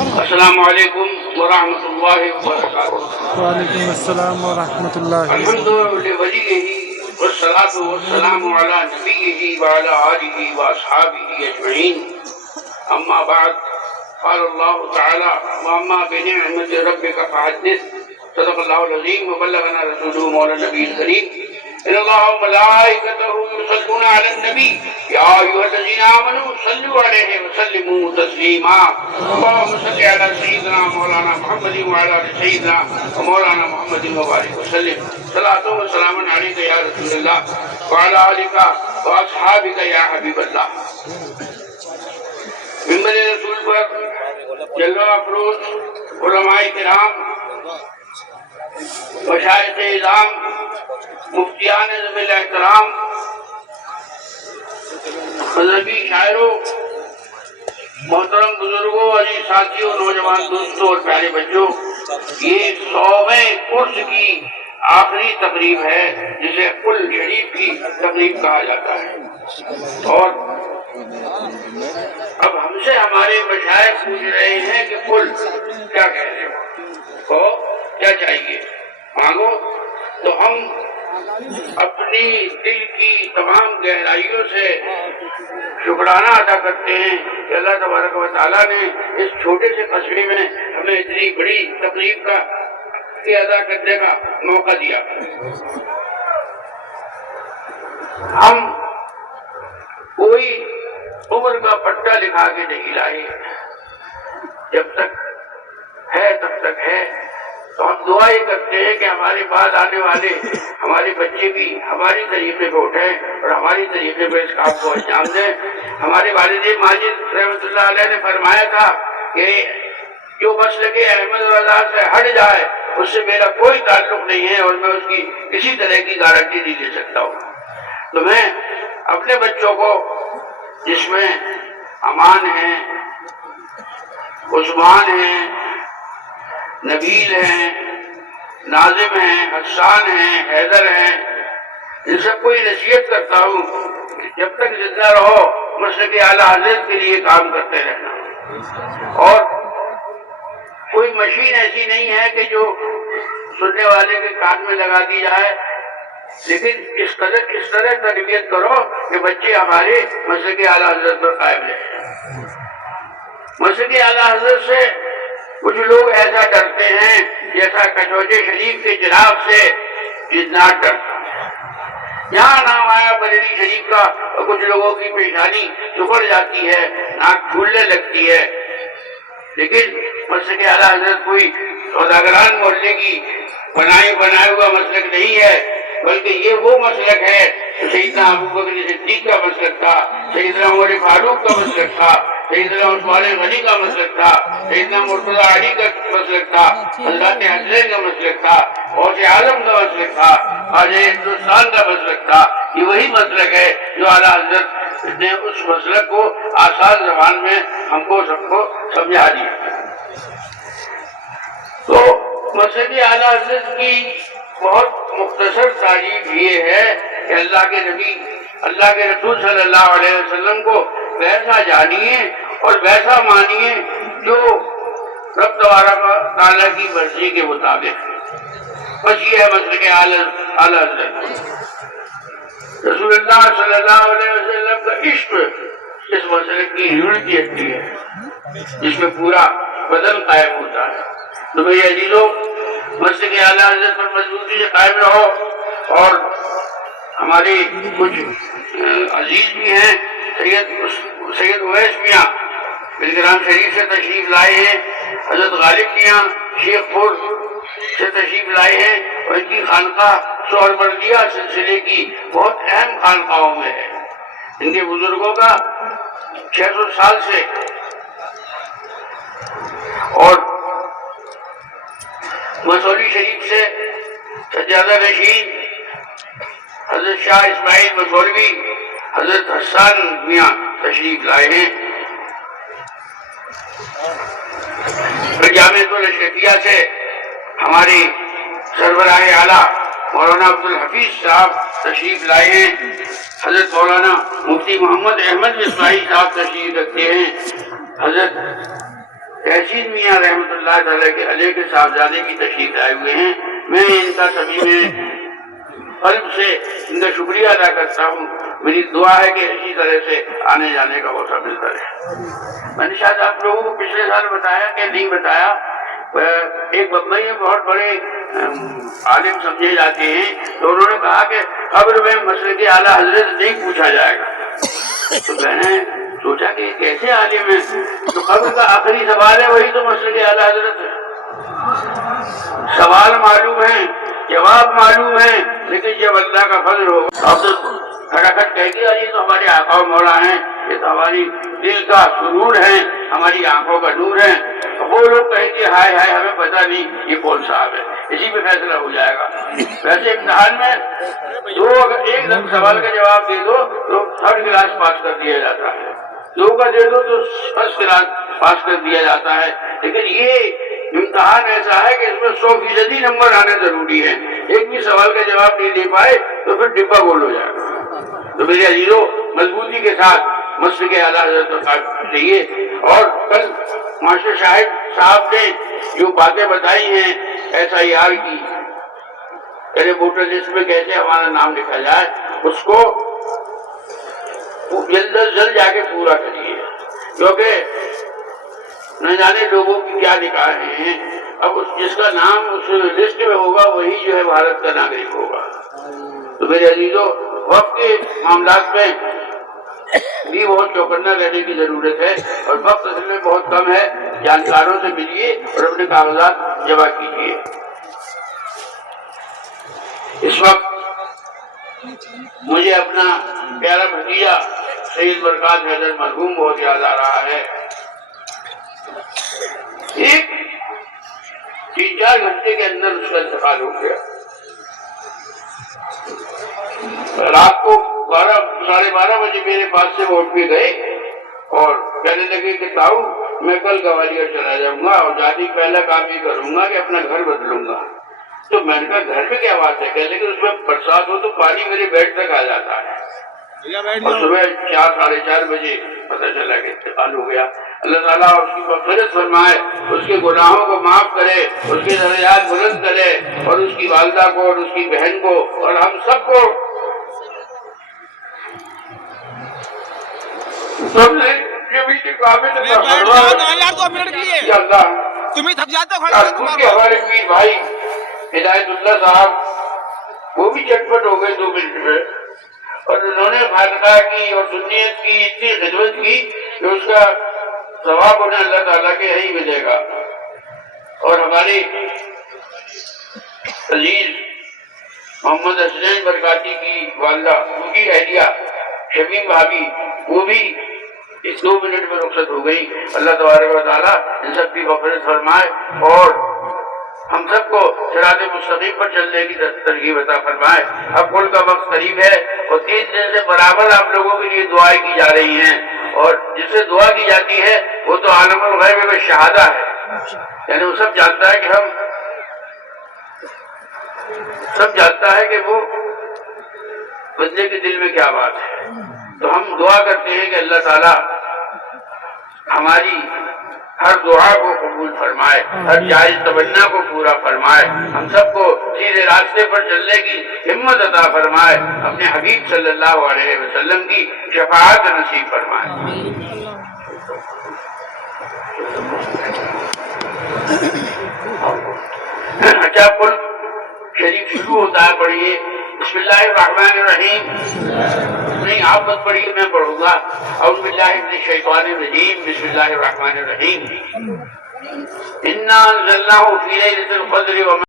السلام علیکم ورحمۃ اللہ وبرکاتہ۔ وعلیکم السلام ورحمۃ اللہ الحمد لولیہ والصلاة والسلام علی نبیہ وعلی آلہ واصحابہ اجمعین، اما بعد، قال اللہ تعالی واما بنعمت ربک فحدث، صدق اللہ العظیم وبلغنا رسولہ مولانا النبی الکریم۔ ان اللہ وملائکتہ یصلون علی النبی یا ایھا الذین آمنوا صلوا علیہ وسلموا تسلیما۔ اللهم صل علی سیدنا مولانا محمد وعلی آل سیدنا مولانا محمد وبارک وسلم۔ صلاۃ و سلام علیک یا رسول اللہ وعلی آلک واصحابک یا حبیب اللہ۔ ممبر رسول پر جلوہ افروز علماء کرام، مشائخ اعظام، مفتیان ذوی احترام، مذہبی شاعروں، محترم بزرگوں، عزیز ساتھیوں، نوجوان دوستوں اور پیارے بچوں، یہ 100ویں عرس کی آخری تقریب ہے جسے قل شریف کی تقریب کہا جاتا ہے۔ اور اب ہم سے ہمارے مشائخ پوچھ رہے ہیں کہ قل کیا کہہ رہے ہو، کیا چاہیے مانگو، تو ہم اپنی دل کی تمام گہرائیوں سے شکرانہ ادا کرتے ہیں کہ اللہ تبارک و تعالیٰ نے اس چھوٹے سے قصبے میں ہمیں اتنی بڑی تقریب کا ادا کرنے کا موقع دیا۔ ہم کوئی عمر کا پٹا لکھا کے نہیں لائے، جب تک ہے تب تک ہے، تو ہم دعا یہ کرتے ہیں کہ ہمارے بعد آنے والے ہمارے بچے بھی ہماری طریقے پہ اٹھیں اور ہماری طریقے پہ اس کام کو انجام دیں۔ ہمارے والد ماجد رحمۃ اللہ علیہ نے فرمایا تھا کہ جو مسلک احمد رضا سے ہٹ جائے اس سے میرا کوئی تعلق نہیں ہے اور میں اس کی کسی طرح کی گارنٹی نہیں دے سکتا ہوں۔ تو میں اپنے بچوں کو، جس میں امان ہیں، عثمان ہیں، نبیل ہیں، ناظم ہیں، حسان ہیں، حیدر ہیں، ان سب کو یہ نصیحت کرتا ہوں کہ جب تک زندہ رہو مسلک اعلیٰ حضرت کے لیے کام کرتے رہنا۔ اور کوئی مشین ایسی نہیں ہے کہ جو سننے والے کے کان میں لگا دی جائے، لیکن اس طرح تربیت کرو کہ بچے ہمارے مسلک اعلیٰ حضرت پر قائم رہیں۔ مسلک اعلیٰ حضرت سے کچھ لوگ ایسا ڈرتے ہیں جیسا کچوجے شریف کے چراغ سے جنات ڈرتا ہے۔ یہاں نام آیا بریلی شریف کا اور کچھ لوگوں کی پیشانی سکڑ جاتی ہے، ناک پھولنے لگتی ہے، لیکن مسلک اعلیٰ حضرت کوئی سوداگران محلے کی بنائے ہوا مسلک نہیں ہے، بلکہ یہ وہ مسلک ہے جو سیدنا ابوبکر صدیق کا مسلک تھا، سیدنا عمر فاروق کا مسلک تھا، سیدنا عثمان غنی کا مسلک تھا، سیدنا مرتضیٰ علی کا مسلک تھا، حضرت حسین کا مسلک تھا، غوث عالم کا مسلک تھا، خواجہ ہندوستان کا مسلک تھا۔ یہ وہی مسلک ہے جو اعلیٰ حضرت نے اس مسلک کو آسان زبان میں ہم کو سب کو سمجھا دیا۔ تو مسلک اعلیٰ حضرت کی بہت مختصر تعریف یہ ہے کہ اللہ کے نبی، اللہ کے رسول صلی اللہ علیہ وسلم کو ویسا جانیے اور ویسا مانیے جو رب تبارک و تعالیٰ کی مرضی کے مطابق۔ بس یہ ہے مسلک اعلیٰ حضرت۔ رسول اللہ صلی اللہ علیہ وسلم کا عشق اس مسلک کی ریڑھ کی ہڈی ہے، جس میں پورا بدن قائم ہوتا ہے۔ تو میرے عزیزوں، مسلک اعلیٰ حضرت پر مضبوطی سے قائم رہو۔ اور ہمارے کچھ عزیز بھی ہیں، سید اویس میاں بلگرام شریف سے تشریف لائے ہیں، حضرت غالب میاں شیخ پور سے تشریف لائے ہیں، اور ان کی خانقاہ سہروردیہ سلسلے کی بہت اہم خانقاہوں میں ہے۔ ان کے بزرگوں کا 600 سال سے، اور مسولی شریف سے سجادہ نشین حضرت شاہ اسماعیل مسولوی، حضرت حسان میاں تشریف لائے ہیں۔ جامعۃ الاشرفیہ سے ہمارے سربراہ اعلیٰ مولانا عبدالحفیظ صاحب تشریف لائے ہیں، حضرت مولانا مفتی محمد احمد اسماعیل صاحب تشریف رکھتے ہیں، حضرت تحسین میاں رحمۃ اللہ تعالیٰ کے علیہ کے صاحبزادے کی تشریف لائے ہوئے ہیں. میں ان کا صمیم قلب سے ان کا شکریہ ادا کرتا ہوں. میری دعا ہے کہ اسی طرح سے آنے جانے کا موقع ملتا رہے. میں نے شاید آپ لوگوں کو پچھلے سال بتایا کہ نہیں بتایا، ایک بمبئی میں بہت بڑے عالم سمجھے جاتے ہیں، تو انہوں نے کہا کہ قبر میں مسلک اعلیٰ حضرت نہیں پوچھا جائے گا. تو میں نے سوچا کہ کیسے عالم ہے؟ تو قبر کا آخری سوال ہے وہی تو مسلک اعلیٰ حضرت ہے. سوال معلوم ہے، جواب معلوم ہے، لیکن جب اللہ کا فضل ہوگا اب تو کھٹاکھٹ کہہ دیا یہ تو ہمارے آقا و مولا ہیں، یہ تو ہماری دل کا سرور ہے، ہماری آنکھوں کا نور ہے. وہ لوگ کہیں گے ہائے ہائے ہمیں پتہ نہیں یہ کون صاحب ہے، اسی پہ فیصلہ ہو جائے گا. ویسے امتحان میں اگر ایک سوال کا جواب دے دو تو تھرڈ کلاس پاس کر دیا جاتا ہے، دو کا دے دو تو فرسٹ کلاس پاس کر دیا جاتا ہے. لیکن یہ امتحان ایسا ہے کہ اس میں 100% نمبر آنے ضروری ہے. ایک بھی سوال کا جواب نہیں دے پائے تو پھر ڈبہ گول ہو جائے گا. تو میرے عزیزوں، مضبوطی کے ساتھ مسلک اعلیٰ حضرت کا لیے. اور کل معاشر شاہد صاحب نے جو باتیں بتائی ہیں SIR کی، پہلے ووٹر لسٹ میں کیسے ہمارا نام لکھا جائے، اس کو جلد از جلد جا کے پورا کریے، کیونکہ نہ جانے لوگوں کی کیا نکاحیں ہیں. اب جس کا نام اس لسٹ میں ہوگا وہی جو ہے بھارت کا ناگرک ہوگا. تو میرے عزیزوں، وقت کے معاملات میں بھی بہت چوکنا رہنے کی ضرورت ہے، اور وقت اصل میں بہت کم ہے. جانکاروں سے ملیے اور اپنے کاغذات جمع کیجیے. اس وقت مجھے اپنا پیارا بھتیجا سید برکات حیدر مرحوم بہت یاد آ رہا ہے. ایک 3-4 گھنٹے کے اندر اس کا انتقال ہو گیا. رات کو 12-12:30 بجے میرے پاس سے وہ اٹھ کے گئے اور کہنے لگے کہ تاؤ میں کل گوالیار چلا جاؤں گا اور جاتی پہلا کام یہ کروں گا کہ اپنا گھر بدلوں گا. تو میں نے کہا گھر میں کیا بات ہے؟ کہنے لگے اس میں برسات ہو تو پانی میرے بیڈ تک آ جاتا ہے. اور صبح 4-4:30 بجے پتہ چلا کہ انتقال ہو گیا. اللہ تعالیٰ اس کی مغفرت فرمائے، اس کے گناہوں کو معاف کرے، اس کے درجات بلند کرے، اور اس کی والدہ کو اور اس کی بہن کو اور ہم سب کو ہمارے پیر بھائی ہدایت اللہ صاحب وہ بھی چٹپٹ ہو گئے 2 منٹ میں، اور انہوں نے خانقاہ کی اور سنیت کی اتنی خدمت کی کہ اس کا ثواب انہیں اللہ تعالیٰ کے یہی ملے گا. اور ہمارے عزیز محمد حسنین برکاتی کی والدہ ان کی اہلیہ شمیم بھابی وہ بھی اس 2 منٹ میں رخصت ہو گئی. اللہ تبارک و تعالیٰ ان سب کی مغفرت فرمائے اور ہم سب کو صراط مستقیم پر چلنے کی ترغیب عطا فرمائے. اب کل کا وقت قریب ہے اور 3 دن سے برابر آپ لوگوں کے لیے دعائیں کی جا رہی ہیں، اور جس سے دعا کی جاتی ہے وہ تو عالم الغیب میں شہادہ ہے. یعنی وہ سب جانتا ہے کہ وہ بندے کے دل میں کیا بات ہے. تو ہم دعا کرتے ہیں کہ اللہ تعالیٰ ہماری ہر دعا کو قبول فرمائے، ہر جائز تمنا کو پورا فرمائے، ہم سب کو سیدھے راستے پر چلنے کی ہمت عطا فرمائے، اپنے حبیب صلی اللہ علیہ وسلم کی شفاعت نصیب فرمائے. اچھا، کل شریف شروع ہوتا ہے، پڑھیے بسم اللہ الرحمن الرحیم. نہیں آپ مت پڑھیے، میں پڑھوں گا. اعوذ باللہ من الشیطان الرجیم، بسم اللہ الرحمن الرحیم. انا انزلناہ فی لیلۃ القدر